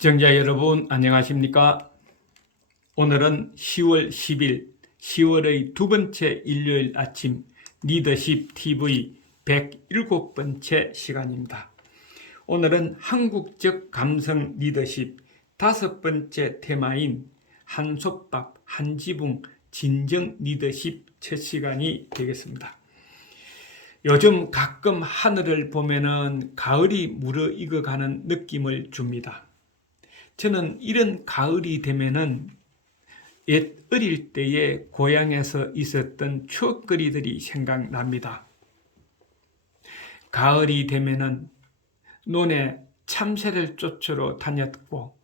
시청자 여러분 안녕하십니까? 오늘은 10월 10일 10월의 두 번째 일요일 아침 리더십 TV 107번째 시간입니다. 오늘은 한국적 감성 리더십 다섯 번째 테마인 한솥밥 한지붕 진정 리더십 첫 시간이 되겠습니다. 요즘 가끔 하늘을 보면은 가을이 무르익어가는 느낌을 줍니다. 저는 이런 가을이 되면은 옛 어릴 때에 고향에서 있었던 추억거리들이 생각납니다. 가을이 되면은 논에 참새를 쫓으러 다녔고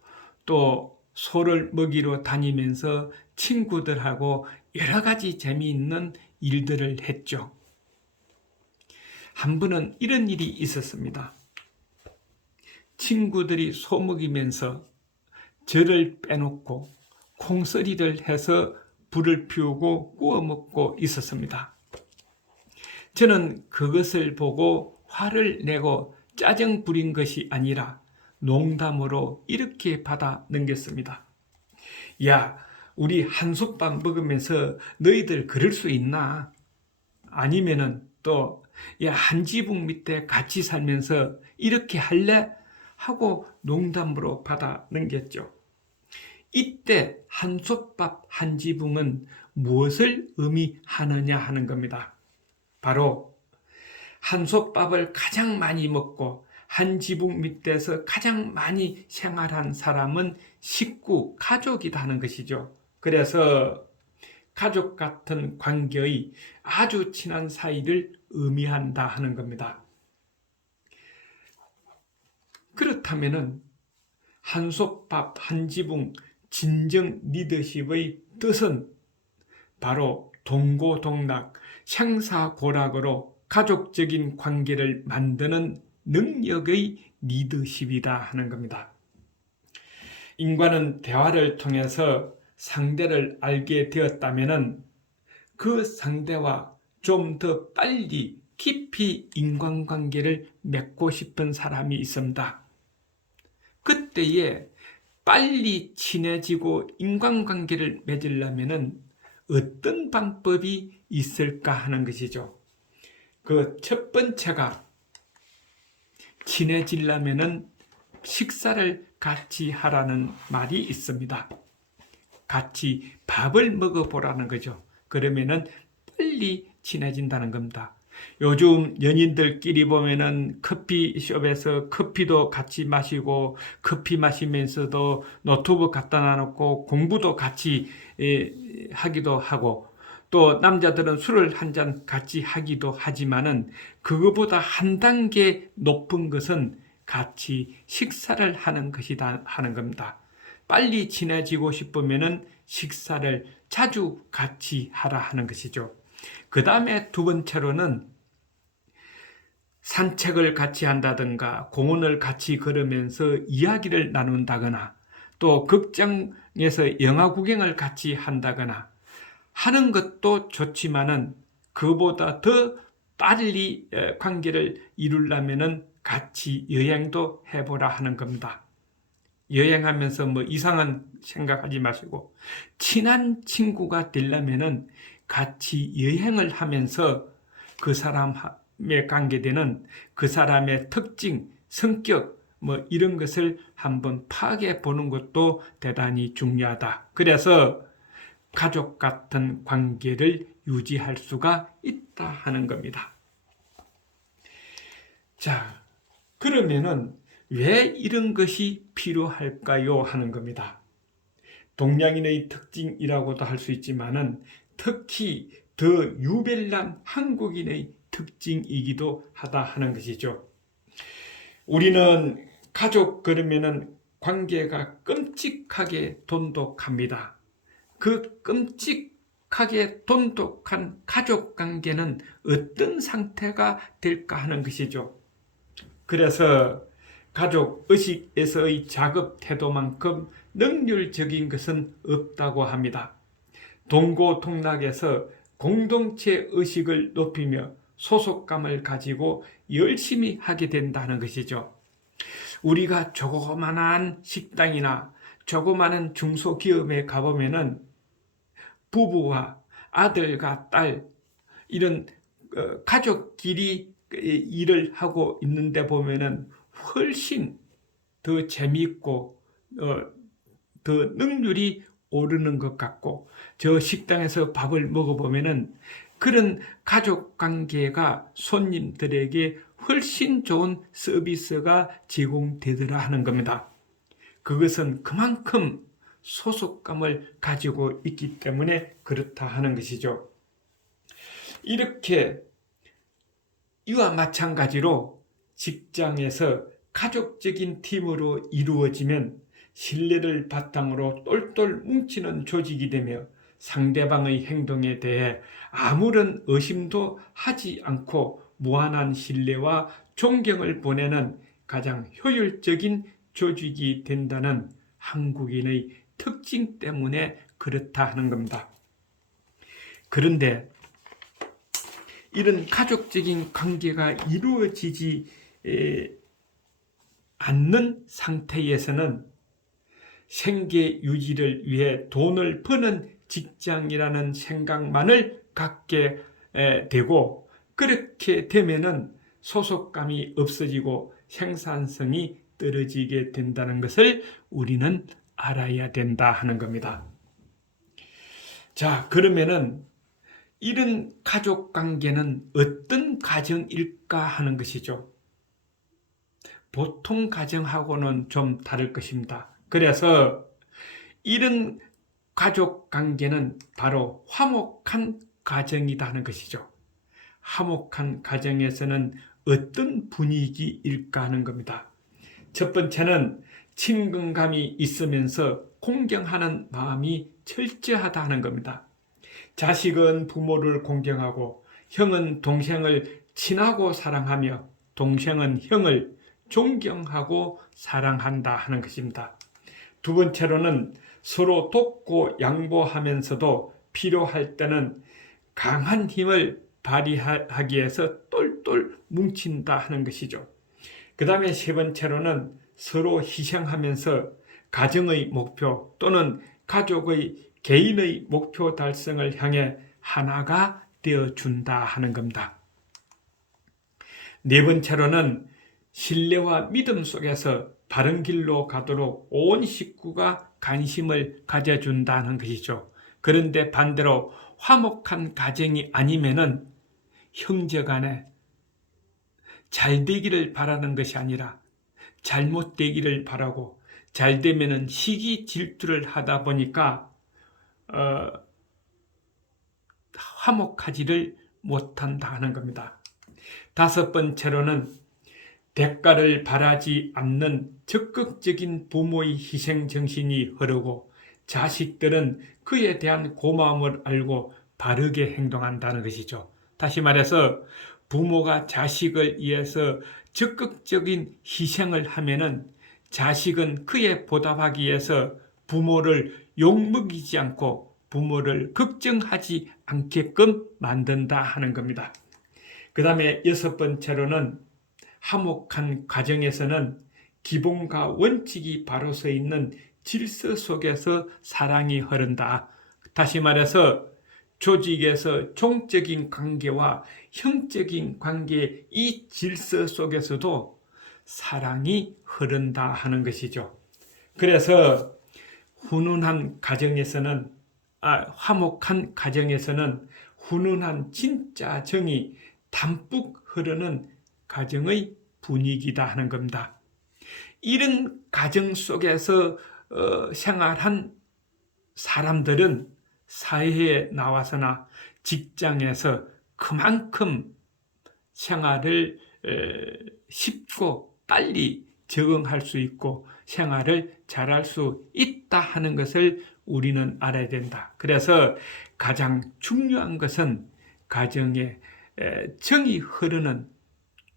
또 소를 먹이러 다니면서 친구들하고 여러 가지 재미있는 일들을 했죠. 한 번은 이런 일이 있었습니다. 친구들이 소 먹이면서 저를 빼놓고 콩서리를 해서 불을 피우고 구워 먹고 있었습니다. 저는 그것을 보고 화를 내고 짜증 부린 것이 아니라 농담으로 이렇게 받아 넘겼습니다. 야, 우리 한솥밥 먹으면서 너희들 그럴 수 있나? 아니면은 또 야, 한 지붕 밑에 같이 살면서 이렇게 할래? 하고 농담으로 받아 넘겼죠. 이때 한솥밥 한 지붕은 무엇을 의미하느냐 하는 겁니다. 바로 한솥밥을 가장 많이 먹고 한 지붕 밑에서 가장 많이 생활한 사람은 식구, 가족이다 하는 것이죠. 그래서 가족 같은 관계의 아주 친한 사이를 의미한다 하는 겁니다. 그렇다면은 한솥밥 한 지붕 진정 리더십의 뜻은 바로 동고동락, 생사고락으로 가족적인 관계를 만드는 능력의 리더십이다 하는 겁니다. 인간은 대화를 통해서 상대를 알게 되었다면 그 상대와 좀 더 빨리 깊이 인간관계를 맺고 싶은 사람이 있습니다. 그때에 빨리 친해지고 인간관계를 맺으려면 어떤 방법이 있을까 하는 것이죠. 그 첫 번째가 친해지려면 식사를 같이 하라는 말이 있습니다. 같이 밥을 먹어보라는 거죠. 그러면은 빨리 친해진다는 겁니다. 요즘 연인들끼리 보면은 커피숍에서 커피도 같이 마시고 커피 마시면서도 노트북 갖다 놔놓고 공부도 같이 하기도 하고 또 남자들은 술을 한 잔 같이 하기도 하지만은 그거보다 한 단계 높은 것은 같이 식사를 하는 것이다 하는 겁니다. 빨리 친해지고 싶으면은 식사를 자주 같이 하라 하는 것이죠. 그 다음에 두 번째로는 산책을 같이 한다든가 공원을 같이 걸으면서 이야기를 나눈다거나 또 극장에서 영화 구경을 같이 한다거나 하는 것도 좋지만은 그보다 더 빨리 관계를 이루려면은 같이 여행도 해보라 하는 겁니다. 여행하면서 뭐 이상한 생각하지 마시고 친한 친구가 되려면은 같이 여행을 하면서 그 사람에 관계되는 그 사람의 특징, 성격 뭐 이런 것을 한번 파악해 보는 것도 대단히 중요하다. 그래서 가족 같은 관계를 유지할 수가 있다 하는 겁니다. 자, 그러면은 왜 이런 것이 필요할까요? 하는 겁니다. 동양인의 특징이라고도 할 수 있지만은 특히 더 유별난 한국인의 특징이기도 하다 하는 것이죠. 우리는 가족 그러면은 관계가 끔찍하게 돈독합니다. 그 끔찍하게 돈독한 가족 관계는 어떤 상태가 될까 하는 것이죠. 그래서 가족 의식에서의 작업 태도만큼 능률적인 것은 없다고 합니다. 동고동락에서 공동체 의식을 높이며 소속감을 가지고 열심히 하게 된다는 것이죠. 우리가 조그만한 식당이나 조그마한 중소기업에 가보면은 부부와 아들과 딸 이런 가족끼리 일을 하고 있는데 보면은 훨씬 더 재미있고 더 능률이 오르는 것 같고, 저 식당에서 밥을 먹어보면은 그런 가족 관계가 손님들에게 훨씬 좋은 서비스가 제공되더라 하는 겁니다. 그것은 그만큼 소속감을 가지고 있기 때문에 그렇다 하는 것이죠. 이렇게 이와 마찬가지로 직장에서 가족적인 팀으로 이루어지면 신뢰를 바탕으로 똘똘 뭉치는 조직이 되며 상대방의 행동에 대해 아무런 의심도 하지 않고 무한한 신뢰와 존경을 보내는 가장 효율적인 조직이 된다는 한국인의 특징 때문에 그렇다 하는 겁니다. 그런데 이런 가족적인 관계가 이루어지지 않는 상태에서는 생계 유지를 위해 돈을 버는 직장이라는 생각만을 갖게 되고, 그렇게 되면은 소속감이 없어지고 생산성이 떨어지게 된다는 것을 우리는 알아야 된다 하는 겁니다. 자, 그러면은 이런 가족 관계는 어떤 가정일까 하는 것이죠. 보통 가정하고는 좀 다를 것입니다. 그래서 이런 가족 관계는 바로 화목한 가정이다 하는 것이죠. 화목한 가정에서는 어떤 분위기일까 하는 겁니다. 첫 번째는 친근감이 있으면서 공경하는 마음이 철저하다 하는 겁니다. 자식은 부모를 공경하고 형은 동생을 친하고 사랑하며 동생은 형을 존경하고 사랑한다 하는 것입니다. 두 번째로는 서로 돕고 양보하면서도 필요할 때는 강한 힘을 발휘하기 위해서 똘똘 뭉친다 하는 것이죠. 그 다음에 세 번째로는 서로 희생하면서 가정의 목표 또는 가족의 개인의 목표 달성을 향해 하나가 되어준다 하는 겁니다. 네 번째로는 신뢰와 믿음 속에서 바른 길로 가도록 온 식구가 관심을 가져준다는 것이죠. 그런데 반대로 화목한 가정이 아니면은 형제간에 잘 되기를 바라는 것이 아니라 잘못되기를 바라고, 잘 되면은 시기 질투를 하다 보니까 화목하지를 못한다 하는 겁니다. 다섯 번째로는 대가를 바라지 않는 적극적인 부모의 희생 정신이 흐르고 자식들은 그에 대한 고마움을 알고 바르게 행동한다는 것이죠. 다시 말해서 부모가 자식을 위해서 적극적인 희생을 하면은 자식은 그에 보답하기 위해서 부모를 욕먹이지 않고 부모를 걱정하지 않게끔 만든다 하는 겁니다. 그 다음에 여섯 번째로는 화목한 가정에서는 기본과 원칙이 바로 서 있는 질서 속에서 사랑이 흐른다. 다시 말해서 조직에서 종적인 관계와 형적인 관계, 이 질서 속에서도 사랑이 흐른다 하는 것이죠. 그래서 훈훈한 가정에서는, 화목한 가정에서는 훈훈한 진짜 정이 담뿍 흐르는 가정의 분위기다 하는 겁니다. 이런 가정 속에서 생활한 사람들은 사회에 나와서나 직장에서 그만큼 생활을 쉽고 빨리 적응할 수 있고 생활을 잘할 수 있다 하는 것을 우리는 알아야 된다. 그래서 가장 중요한 것은 가정에 정이 흐르는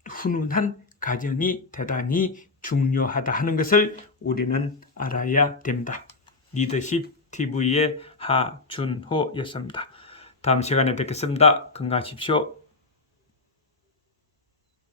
훈훈한 가정이 대단히 중요하다 하는 것을 우리는 알아야 됩니다. 리더십 TV의 하준호였습니다. 다음 시간에 뵙겠습니다. 건강하십시오.